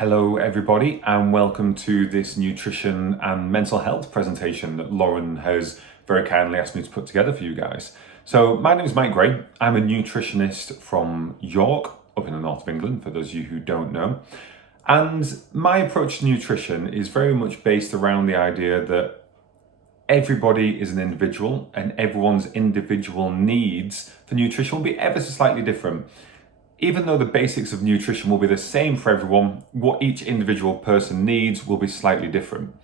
Hello everybody and welcome to this nutrition and mental health presentation that Lauren has very kindly asked me to put together for you guys. So my name is Mike Gray. I'm a nutritionist from York, up in the north of England, for those of you who don't know. And my approach to nutrition is very much based around the idea that everybody is an individual and everyone's individual needs for nutrition will be ever so slightly different. Even though the basics of nutrition will be the same for everyone, what each individual person needs will be slightly different.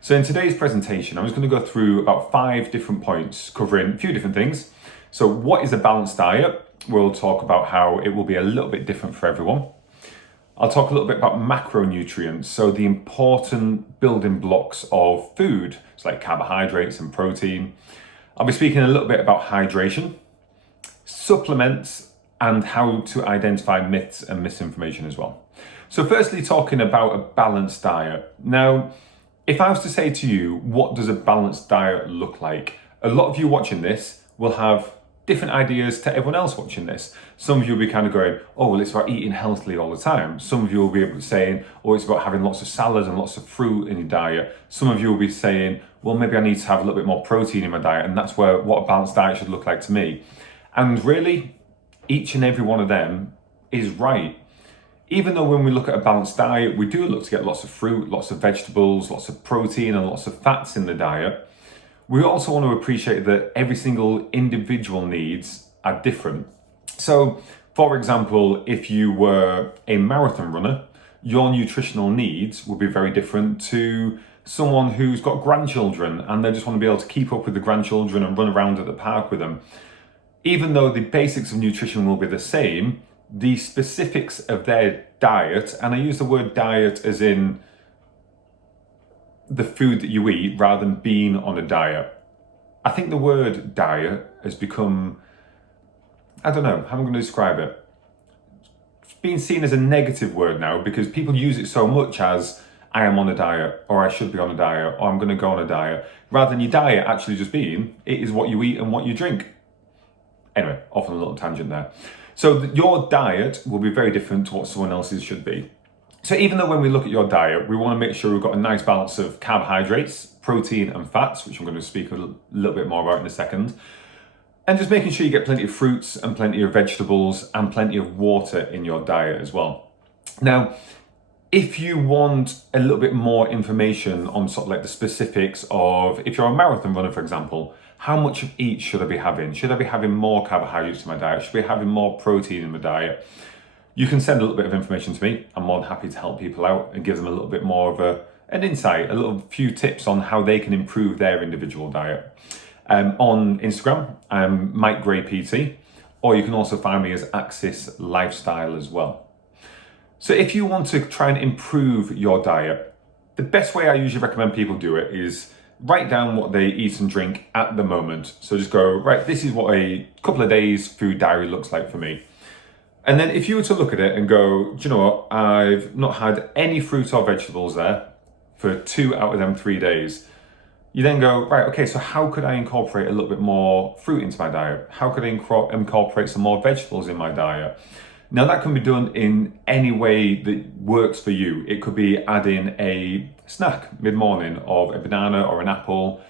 So in today's presentation, I'm just going to go through about 5 different points covering a few different things. So what is a balanced diet? We'll talk about how it will be a little bit different for everyone. I'll talk a little bit about macronutrients, so the important building blocks of food, so like carbohydrates and protein. I'll be speaking a little bit about hydration, supplements, and how to identify myths and misinformation as well. So firstly, talking about a balanced diet. Now, if I was to say to you, what does a balanced diet look like? A lot of you watching this will have different ideas to everyone else watching this. Some of you will be kind of going, oh, well, it's about eating healthily all the time. Some of you will be saying, oh, it's about having lots of salads and lots of fruit in your diet. Some of you will be saying, well, maybe I need to have a little bit more protein in my diet, and that's what a balanced diet should look like to me. And really, each and every one of them is right. Even though when we look at a balanced diet, we do look to get lots of fruit, lots of vegetables, lots of protein and lots of fats in the diet, we also want to appreciate that every single individual needs are different. So, for example, if you were a marathon runner, your nutritional needs would be very different to someone who's got grandchildren and they just want to be able to keep up with the grandchildren and run around at the park with them. Even though the basics of nutrition will be the same, the specifics of their diet, and I use the word diet as in the food that you eat rather than being on a diet. I think the word diet has become, I don't know, how am I going to describe it? It's being seen as a negative word now because people use it so much as I am on a diet, or I should be on a diet, or I'm going to go on a diet, rather than your diet actually just being, it is what you eat and what you drink. Anyway, off on a little tangent there. So your diet will be very different to what someone else's should be. So even though when we look at your diet, we want to make sure we've got a nice balance of carbohydrates, protein and fats, which I'm going to speak a little bit more about in a second. And just making sure you get plenty of fruits and plenty of vegetables and plenty of water in your diet as well. Now, if you want a little bit more information on sort of like the specifics of, if you're a marathon runner, for example, how much of each should I be having? Should I be having more carbohydrates in my diet? Should I be having more protein in my diet? You can send a little bit of information to me. I'm more than happy to help people out and give them a little bit more of an insight, a few tips on how they can improve their individual diet. On Instagram, I'm Mike Gray PT, or you can also find me as Axis Lifestyle as well. So if you want to try and improve your diet, the best way I usually recommend people do it is write down what they eat and drink at the moment. So just go, right, this is what a couple of days food diary looks like for me. And then if you were to look at it and go, do you know what, I've not had any fruit or vegetables there for 2 out of them 3 days. You then go, right, okay, so how could I incorporate a little bit more fruit into my diet? How could I incorporate some more vegetables in my diet? Now that can be done in any way that works for you. It could be adding a snack mid-morning of a banana or an apple.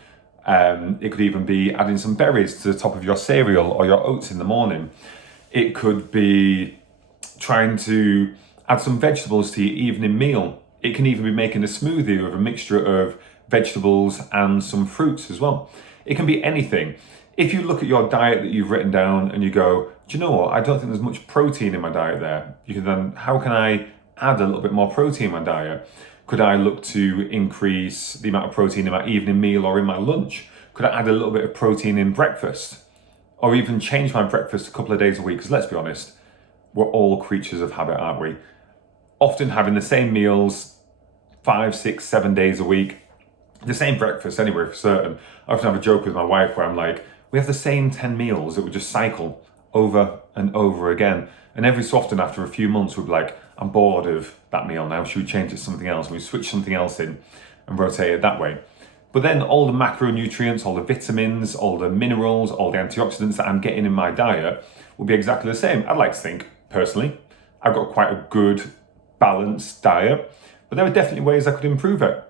It could even be adding some berries to the top of your cereal or your oats in the morning. It could be trying to add some vegetables to your evening meal. It can even be making a smoothie with a mixture of vegetables and some fruits as well. It can be anything. If you look at your diet that you've written down and you go, do you know what, I don't think there's much protein in my diet there. You can then, how can I add a little bit more protein in my diet? Could I look to increase the amount of protein in my evening meal or in my lunch? Could I add a little bit of protein in breakfast? Or even change my breakfast a couple of days a week? Because let's be honest, we're all creatures of habit, aren't we? Often having the same meals 5, 6, 7 days a week, the same breakfast anyway for certain. I often have a joke with my wife where I'm like, we have the same 10 meals that would just cycle over and over again. And every so often after a few months, we'd be like, I'm bored of that meal now. Should we change it to something else? And we switch something else in and rotate it that way. But then all the macronutrients, all the vitamins, all the minerals, all the antioxidants that I'm getting in my diet will be exactly the same. I'd like to think, personally, I've got quite a good balanced diet, but there are definitely ways I could improve it.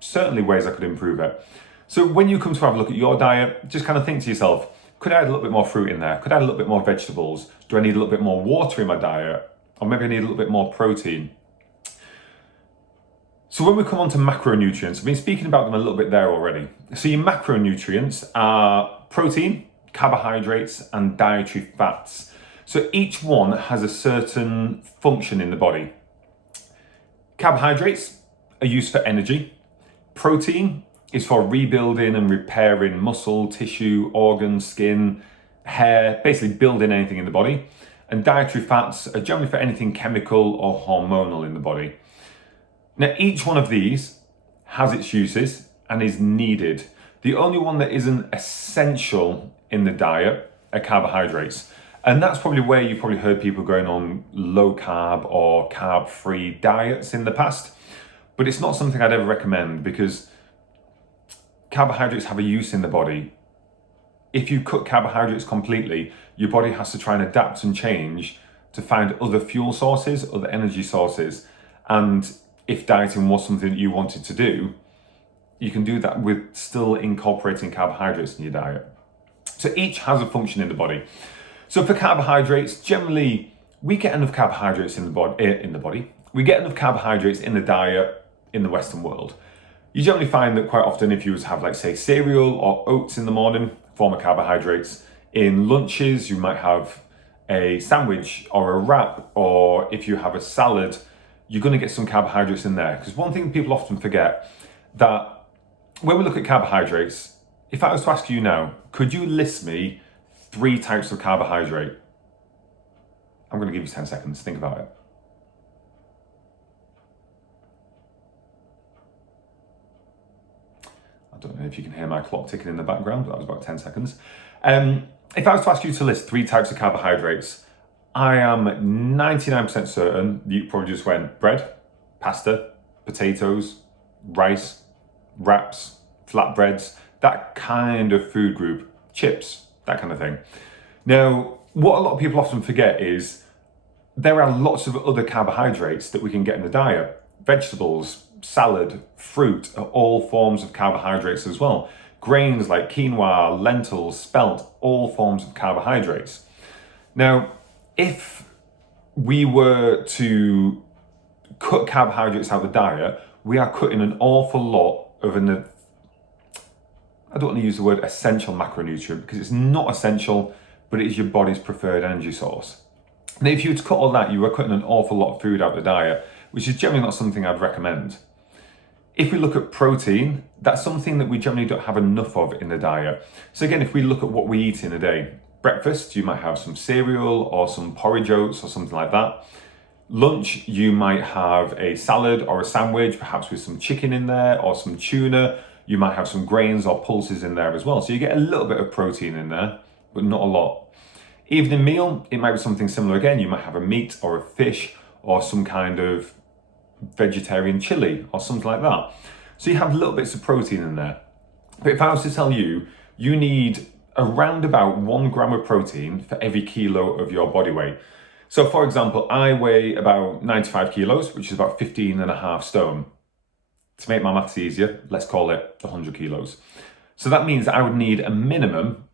Certainly ways I could improve it. So when you come to have a look at your diet, just kind of think to yourself, could I add a little bit more fruit in there? Could I add a little bit more vegetables? Do I need a little bit more water in my diet? Or maybe I need a little bit more protein. So when we come on to macronutrients, I've been speaking about them a little bit there already. So your macronutrients are protein, carbohydrates, and dietary fats. So each one has a certain function in the body. Carbohydrates are used for energy. Protein is for rebuilding and repairing muscle, tissue, organs, skin, hair, basically building anything in the body. And dietary fats are generally for anything chemical or hormonal in the body. Now, each one of these has its uses and is needed. The only one that isn't essential in the diet are carbohydrates. And that's probably where you've probably heard people going on low carb or carb-free diets in the past. But it's not something I'd ever recommend, because carbohydrates have a use in the body. If you cut carbohydrates completely, your body has to try and adapt and change to find other fuel sources, other energy sources. And if dieting was something that you wanted to do, you can do that with still incorporating carbohydrates in your diet. So each has a function in the body. So for carbohydrates, generally we get enough carbohydrates in the body. We get enough carbohydrates in the diet in the Western world. You generally find that quite often if you was to have, like, say, cereal or oats in the morning, form of carbohydrates. In lunches, you might have a sandwich or a wrap, or if you have a salad, you're going to get some carbohydrates in there. Because one thing people often forget, that when we look at carbohydrates, if I was to ask you now, could you list me 3 types of carbohydrate? I'm going to give you 10 seconds. Think about it. I don't know if you can hear my clock ticking in the background, but that was about 10 seconds. If I was to ask you to list 3 types of carbohydrates, I am 99% certain you probably just went bread, pasta, potatoes, rice, wraps, flatbreads, that kind of food group, chips, that kind of thing. Now, what a lot of people often forget is there are lots of other carbohydrates that we can get in the diet. Vegetables, salad, fruit are all forms of carbohydrates as well. Grains like quinoa, lentils, spelt, all forms of carbohydrates. Now, if we were to cut carbohydrates out of the diet, we are cutting an awful lot of I don't want to use the word essential macronutrient, because it's not essential, but it is your body's preferred energy source. Now, if you were to cut all that, you are cutting an awful lot of food out of the diet, which is generally not something I'd recommend. If we look at protein, that's something that we generally don't have enough of in the diet. So again, if we look at what we eat in a day, breakfast, you might have some cereal or some porridge oats or something like that. Lunch, you might have a salad or a sandwich, perhaps with some chicken in there or some tuna. You might have some grains or pulses in there as well. So you get a little bit of protein in there, but not a lot. Evening meal, it might be something similar again. You might have a meat or a fish or some kind of vegetarian chili or something like that. So you have little bits of protein in there. But if I was to tell you, you need around about 1 gram of protein for every kilo of your body weight. So for example, I weigh about 95 kilos, which is about 15.5 stone. To make my maths easier, let's call it 100 kilos. So that means I would need a minimum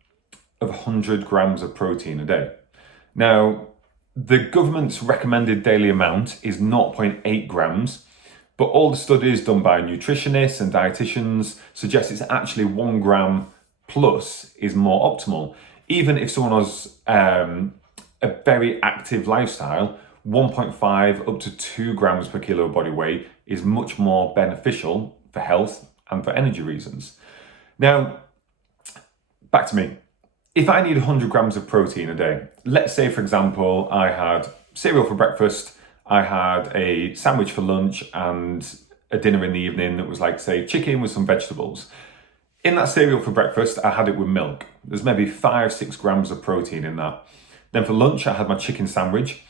of 100 grams of protein a day. Now, the government's recommended daily amount is 0.8 grams, but all the studies done by nutritionists and dietitians suggest it's actually 1 gram plus is more optimal. Even if someone has a very active lifestyle, 1.5 up to 2 grams per kilo body weight is much more beneficial for health and for energy reasons. Now, back to me. If I need 100 grams of protein a day, let's say, for example, I had cereal for breakfast, I had a sandwich for lunch and a dinner in the evening that was like, say, chicken with some vegetables. In that cereal for breakfast, I had it with milk. There's maybe 5-6 grams of protein in that. Then for lunch, I had my chicken sandwich.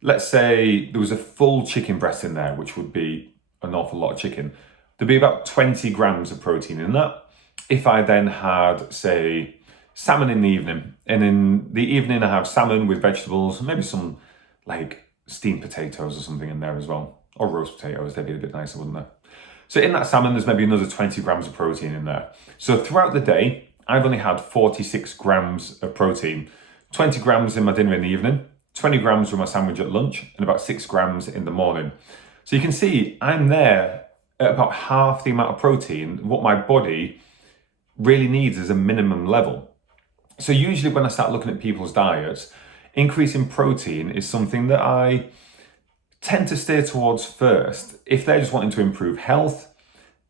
Let's say there was a full chicken breast in there, which would be an awful lot of chicken. There'd be about 20 grams of protein in that. If I then had, say, salmon in the evening, and in the evening I have salmon with vegetables, maybe some like steamed potatoes or something in there as well. or roast potatoes, they'd be a bit nicer, wouldn't they? So in that salmon, there's maybe another 20 grams of protein in there. So throughout the day, I've only had 46 grams of protein, 20 grams in my dinner in the evening, 20 grams with my sandwich at lunch, and about 6 grams in the morning. So you can see I'm there at about half the amount of protein, what my body really needs as a minimum level. So usually when I start looking at people's diets, increasing protein is something that I tend to steer towards first. If they're just wanting to improve health,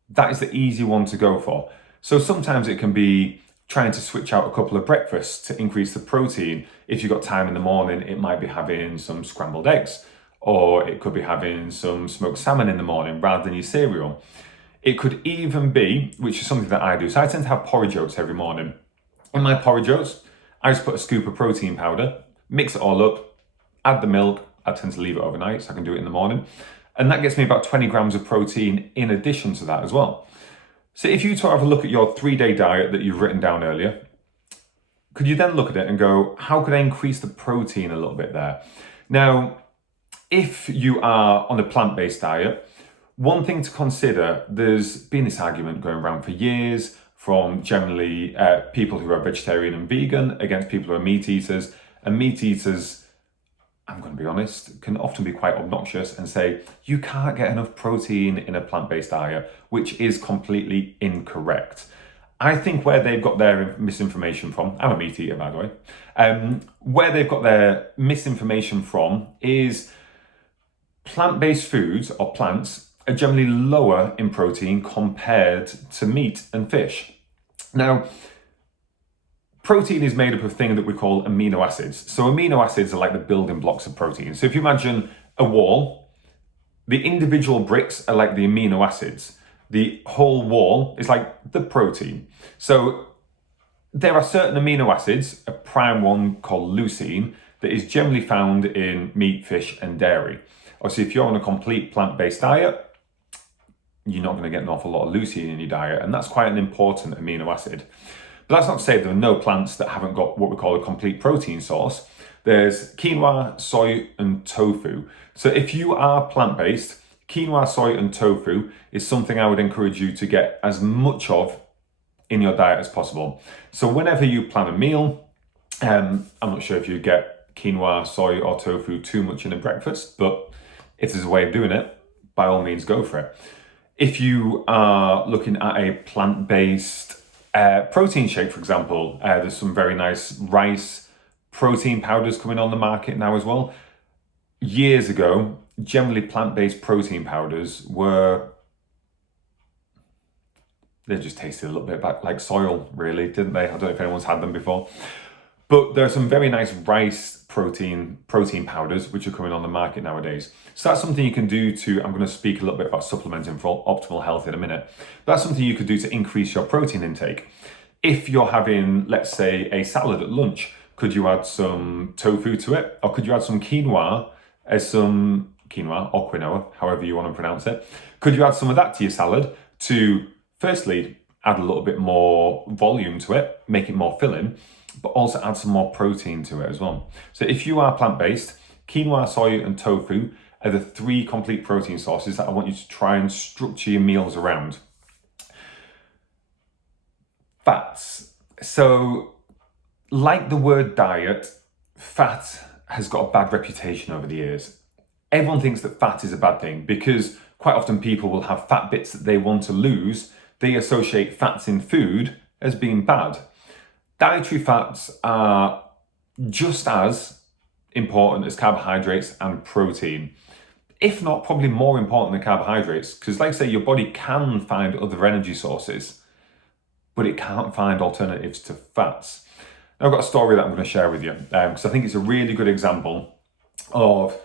that is the easy one to go for. So sometimes it can be trying to switch out a couple of breakfasts to increase the protein. If you've got time in the morning, it might be having some scrambled eggs, or it could be having some smoked salmon in the morning rather than your cereal. It could even be, which is something that I do, so I tend to have porridge oats every morning. In my porridge oats, I just put a scoop of protein powder, mix it all up, add the milk. I tend to leave it overnight so I can do it in the morning. And that gets me about 20 grams of protein in addition to that as well. So if you have a look at your 3-day diet that you've written down earlier, could you then look at it and go, how could I increase the protein a little bit there? Now, if you are on a plant-based diet, one thing to consider, there's been this argument going around for years from generally people who are vegetarian and vegan against people who are meat eaters. And meat eaters, I'm going to be honest, can often be quite obnoxious and say, you can't get enough protein in a plant-based diet, which is completely incorrect. I think where they've got their misinformation from, I'm a meat eater, by the way, where they've got their misinformation from is plant-based foods or plants are generally lower in protein compared to meat and fish. Now, protein is made up of a thing that we call amino acids. So amino acids are like the building blocks of protein. So if you imagine a wall, the individual bricks are like the amino acids. The whole wall is like the protein. So there are certain amino acids, a prime one called leucine, that is generally found in meat, fish, and dairy. Obviously, if you're on a complete plant-based diet, you're not going to get an awful lot of leucine in your diet, and that's quite an important amino acid. But that's not to say there are no plants that haven't got what we call a complete protein source. There's quinoa, soy, and tofu. So if you are plant-based, quinoa, soy, and tofu is something I would encourage you to get as much of in your diet as possible. So whenever you plan a meal, I'm not sure if you get quinoa, soy, or tofu too much in a breakfast, but if there's a way of doing it, by all means, go for it. If you are looking at a plant-based protein shake, for example, there's some very nice rice protein powders coming on the market now as well. Years ago, generally plant-based protein powders they just tasted a little bit like soil, really, didn't they? I don't know if anyone's had them before. But there are some very nice rice protein powders which are coming on the market nowadays. So that's something you can do I'm going to speak a little bit about supplementing for optimal health in a minute. But that's something you could do to increase your protein intake. If you're having, let's say, a salad at lunch, could you add some tofu to it? Or could you add some quinoa or quinoa, however you want to pronounce it? Could you add some of that to your salad to, firstly, add a little bit more volume to it, make it more filling, but also add some more protein to it as well. So if you are plant-based, quinoa, soy, and tofu are the 3 complete protein sources that I want you to try and structure your meals around. Fats. So, like the word diet, fat has got a bad reputation over the years. Everyone thinks that fat is a bad thing because quite often people will have fat bits that they want to lose. They associate fats in food as being bad. Dietary fats are just as important as carbohydrates and protein, if not probably more important than carbohydrates, because like I say, your body can find other energy sources, but it can't find alternatives to fats. Now, I've got a story that I'm going to share with you, because I think it's a really good example of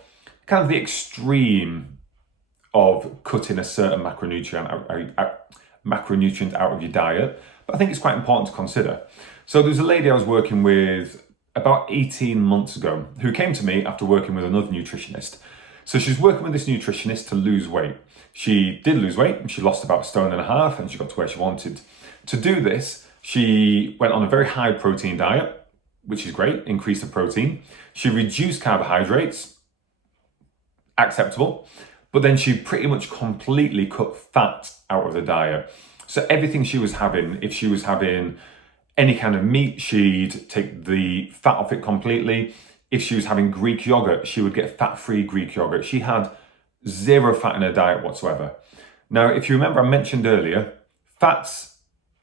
kind of the extreme of cutting a certain macronutrient out of your diet, but I think it's quite important to consider. So there's a lady I was working with about 18 months ago who came to me after working with another nutritionist. So she's working with this nutritionist to lose weight. She did lose weight and she lost about 1.5 stone and she got to where she wanted. To do this, she went on a very high protein diet, which is great, increased the protein. She reduced carbohydrates, acceptable, But then she pretty much completely cut fat out of the diet. So everything she was having, if she was having any kind of meat, she'd take the fat off it completely. If she was having Greek yogurt, she would get fat-free Greek yogurt. She had zero fat in her diet whatsoever. Now, if you remember, I mentioned earlier, fats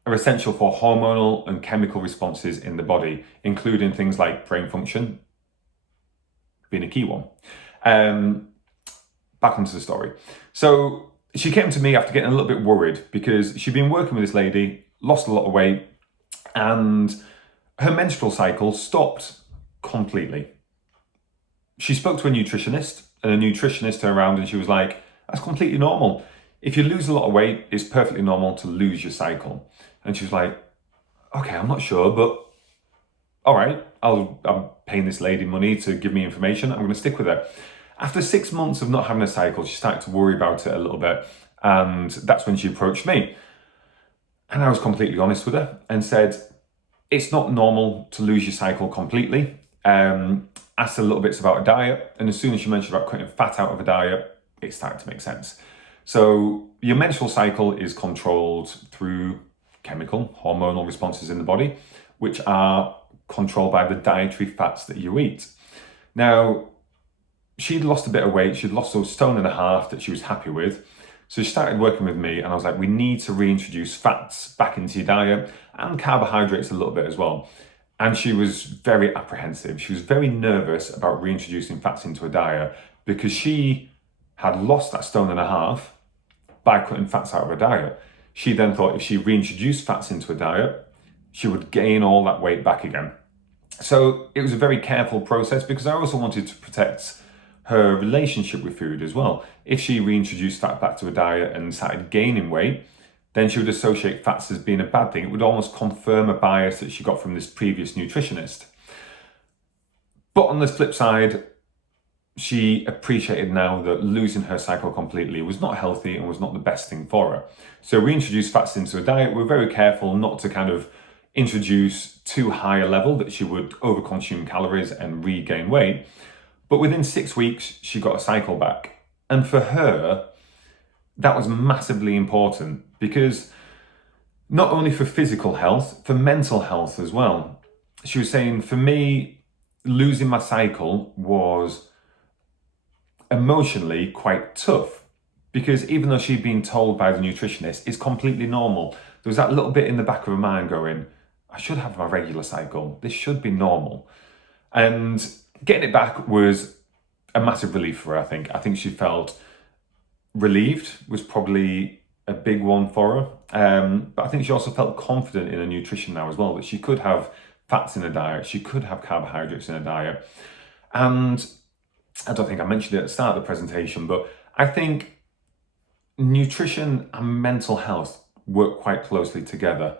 are essential for hormonal and chemical responses in the body, including things like brain function, being a key one. Back onto the story. So she came to me after getting a little bit worried because she'd been working with this lady, lost a lot of weight, and her menstrual cycle stopped completely. She spoke to a nutritionist, and a nutritionist turned around and she was like, that's completely normal. If you lose a lot of weight, it's perfectly normal to lose your cycle. And she was like, okay, I'm not sure, but all right, I'm paying this lady money to give me information. I'm going to stick with her. After 6 months of not having a cycle, she started to worry about it a little bit. And that's when she approached me. And I was completely honest with her and said, it's not normal to lose your cycle completely. Asked her little bits about a diet. And as soon as she mentioned about cutting fat out of a diet, it started to make sense. So your menstrual cycle is controlled through chemical, hormonal responses in the body, which are controlled by the dietary fats that you eat. Now, she'd lost a bit of weight. She'd lost a stone and a half that she was happy with. So she started working with me and I was like, we need to reintroduce fats back into your diet and carbohydrates a little bit as well. And she was very apprehensive. She was very nervous about reintroducing fats into her diet because she had lost that stone and a half by cutting fats out of her diet. She then thought if she reintroduced fats into her diet, she would gain all that weight back again. So it was a very careful process because I also wanted to protect her relationship with food as well. If she reintroduced fat back to her diet and started gaining weight, then she would associate fats as being a bad thing. It would almost confirm a bias that she got from this previous nutritionist. But on the flip side, she appreciated now that losing her cycle completely was not healthy and was not the best thing for her. So we introduced fats into her diet. We're very careful not to kind of introduce too high a level that she would overconsume calories and regain weight. But within 6 weeks, she got a cycle back. And for her, that was massively important because not only for physical health, for mental health as well. She was saying, for me, losing my cycle was emotionally quite tough because even though she'd been told by the nutritionist it's completely normal, there was that little bit in the back of her mind going, I should have my regular cycle. This should be normal. And getting it back was a massive relief for her, I think. I think she felt relieved was probably a big one for her. But I think she also felt confident in her nutrition now as well, that she could have fats in her diet, she could have carbohydrates in her diet. And I don't think I mentioned it at the start of the presentation, but I think nutrition and mental health work quite closely together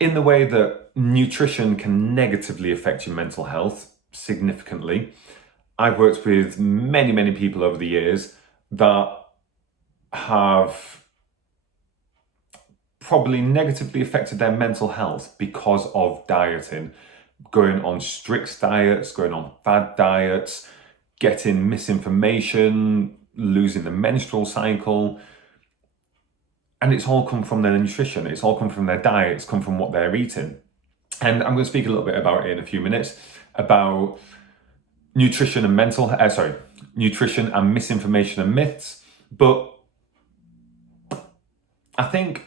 in the way that nutrition can negatively affect your mental health significantly. I've worked with many, many people over the years that have probably negatively affected their mental health because of dieting, going on strict diets, going on fad diets, getting misinformation, losing the menstrual cycle. And it's all come from their nutrition. It's all come from their diet. It's come from what they're eating. And I'm going to speak a little bit about it in a few minutes, about nutrition and nutrition and misinformation and myths. But I think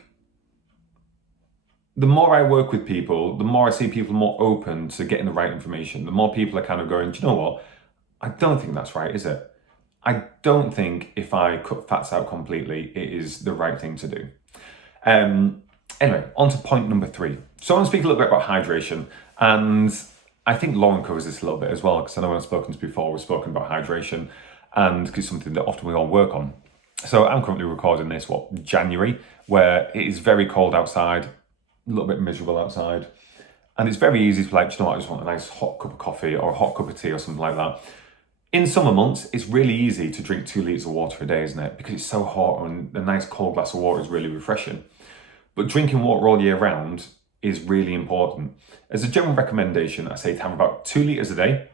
the more I work with people, the more I see people more open to getting the right information. The more people are kind of going, do you know what? I don't think that's right, is it? I don't think if I cut fats out completely, it is the right thing to do. Anyway, on to point number 3. So I want to speak a little bit about hydration. And I think Lauren covers this a little bit as well, because I know when I've spoken to before, we've spoken about hydration, and it's something that often we all work on. So I'm currently recording this, January, where it is very cold outside, a little bit miserable outside. And it's very easy to be like, do you know what, I just want a nice hot cup of coffee or a hot cup of tea or something like that. In summer months, it's really easy to drink 2 litres of water a day, isn't it? Because it's so hot and a nice cold glass of water is really refreshing. But drinking water all year round is really important. As a general recommendation, I say to have about 2 litres a day,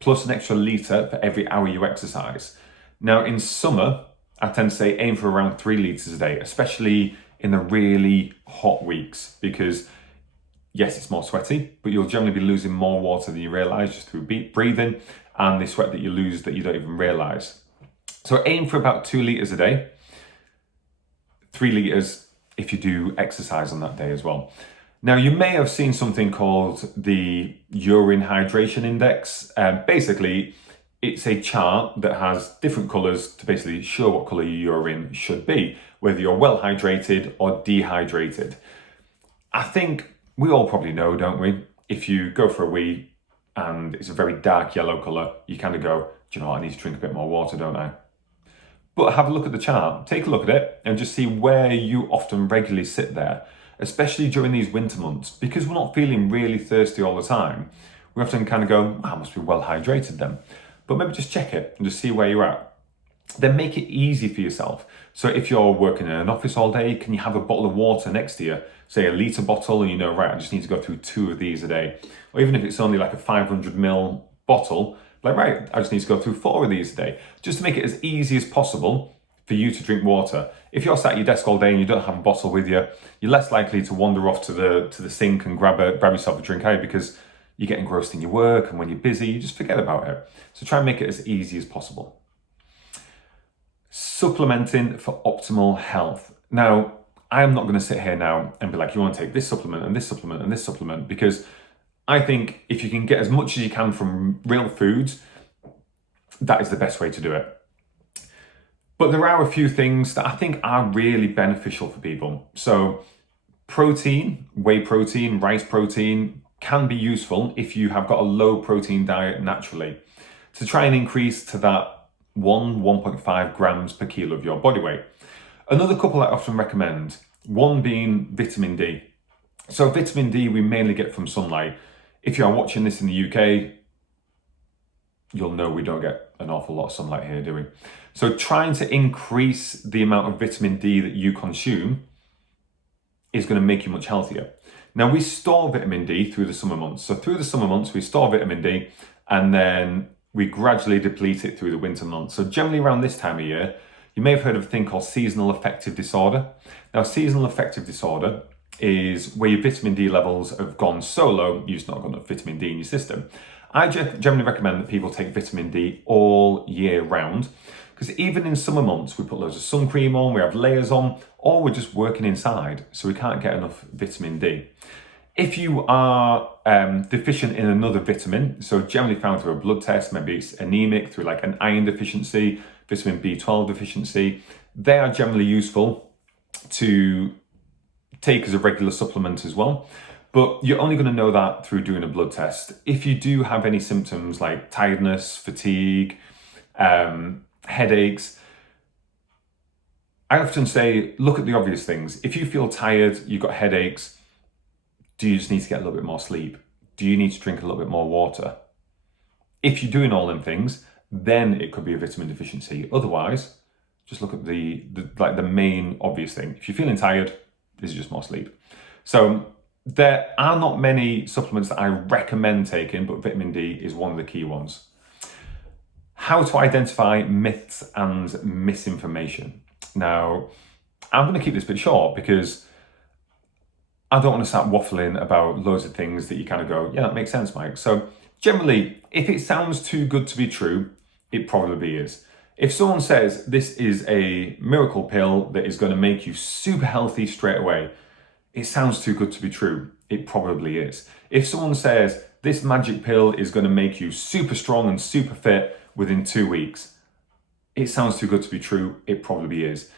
plus an extra litre for every hour you exercise. Now in summer, I tend to say aim for around 3 litres a day, especially in the really hot weeks, because yes, it's more sweaty, but you'll generally be losing more water than you realise just through breathing and the sweat that you lose that you don't even realise. So aim for about 2 litres a day, 3 litres if you do exercise on that day as well. Now, you may have seen something called the urine hydration index. Basically, it's a chart that has different colours to basically show what colour your urine should be, whether you're well hydrated or dehydrated. I think we all probably know, don't we? If you go for a wee and it's a very dark yellow colour, you kind of go, do you know what, I need to drink a bit more water, don't I? But have a look at the chart, take a look at it and just see where you often regularly sit there, especially during these winter months, because we're not feeling really thirsty all the time. We often kind of go, I must be well hydrated then. But maybe just check it and just see where you're at. Then make it easy for yourself. So if you're working in an office all day, can you have a bottle of water next to you? Say a litre bottle, and you know, right, I just need to go through 2 of these a day. Or even if it's only like a 500ml bottle, like, right, I just need to go through 4 of these a day. Just to make it as easy as possible for you to drink water. If you're sat at your desk all day and you don't have a bottle with you, you're less likely to wander off to the sink and grab yourself a drink, because you get engrossed in your work, and when you're busy, you just forget about it. So try and make it as easy as possible. Supplementing for optimal health. Now, I am not going to sit here now and be like, you want to take this supplement and this supplement and this supplement, because I think if you can get as much as you can from real foods, that is the best way to do it. But there are a few things that I think are really beneficial for people. So protein, whey protein, rice protein can be useful if you have got a low protein diet naturally, to try and increase to that 1.5 grams per kilo of your body weight. Another couple I often recommend, one being vitamin D. So vitamin D we mainly get from sunlight. If you are watching this in the UK, you'll know we don't get an awful lot of sunlight here, do we? So trying to increase the amount of vitamin D that you consume is going to make you much healthier. Now, we store vitamin D through the summer months. So through the summer months, we store vitamin D, and then we gradually deplete it through the winter months. So generally around this time of year, you may have heard of a thing called seasonal affective disorder. Now, seasonal affective disorder is where your vitamin D levels have gone so low, you've just not got enough vitamin D in your system. I generally recommend that people take vitamin D all year round, because even in summer months, we put loads of sun cream on, we have layers on, or we're just working inside, so we can't get enough vitamin D. If you are deficient in another vitamin, so generally found through a blood test, maybe it's anemic through like an iron deficiency, vitamin B12 deficiency, they are generally useful to take as a regular supplement as well. But you're only going to know that through doing a blood test. If you do have any symptoms like tiredness, fatigue, headaches, I often say, look at the obvious things. If you feel tired, you've got headaches, do you just need to get a little bit more sleep? Do you need to drink a little bit more water? If you're doing all them things, then it could be a vitamin deficiency. Otherwise, just look at the main obvious thing. If you're feeling tired, this is just more sleep. So there are not many supplements that I recommend taking, but vitamin D is one of the key ones. How to identify myths and misinformation. Now, I'm going to keep this bit short because I don't want to start waffling about loads of things that you kind of go, yeah, that makes sense, Mike. So generally, if it sounds too good to be true, it probably is. If someone says this is a miracle pill that is going to make you super healthy straight away, it sounds too good to be true. It probably is. If someone says this magic pill is going to make you super strong and super fit within 2 weeks, it sounds too good to be true. It probably is.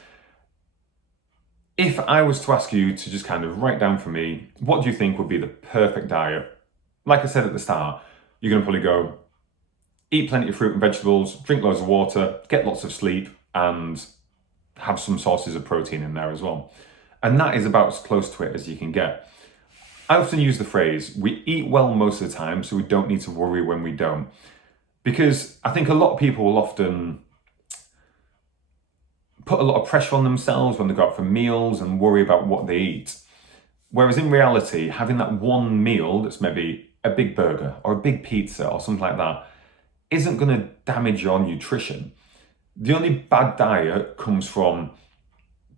If I was to ask you to just kind of write down for me, what do you think would be the perfect diet? Like I said at the start, you're going to probably go, eat plenty of fruit and vegetables, drink loads of water, get lots of sleep, and have some sources of protein in there as well. And that is about as close to it as you can get. I often use the phrase, we eat well most of the time, so we don't need to worry when we don't. Because I think a lot of people will often put a lot of pressure on themselves when they go out for meals and worry about what they eat. Whereas in reality, having that one meal that's maybe a big burger or a big pizza or something like that isn't going to damage your nutrition. The only bad diet comes from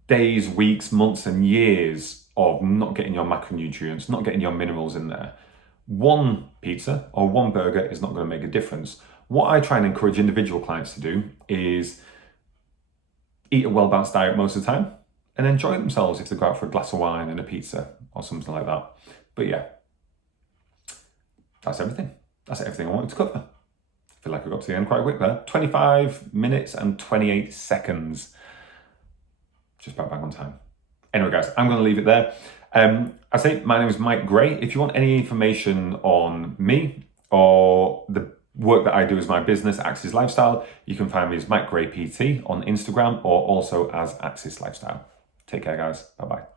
days, weeks, months, and years of not getting your macronutrients, not getting your minerals in there. One pizza or one burger is not going to make a difference. What I try and encourage individual clients to do is eat a well-balanced diet most of the time and enjoy themselves if they go out for a glass of wine and a pizza or something like that. But yeah, that's everything. That's everything I wanted to cover. I feel like I got to the end quite quick there. 25 minutes and 28 seconds. Just about bang on time. Anyway, guys, I'm going to leave it there. I say my name is Mike Gray. If you want any information on me or the work that I do as my business, Axis Lifestyle, you can find me as Mike Gray PT on Instagram or also as Axis Lifestyle. Take care, guys. Bye-bye.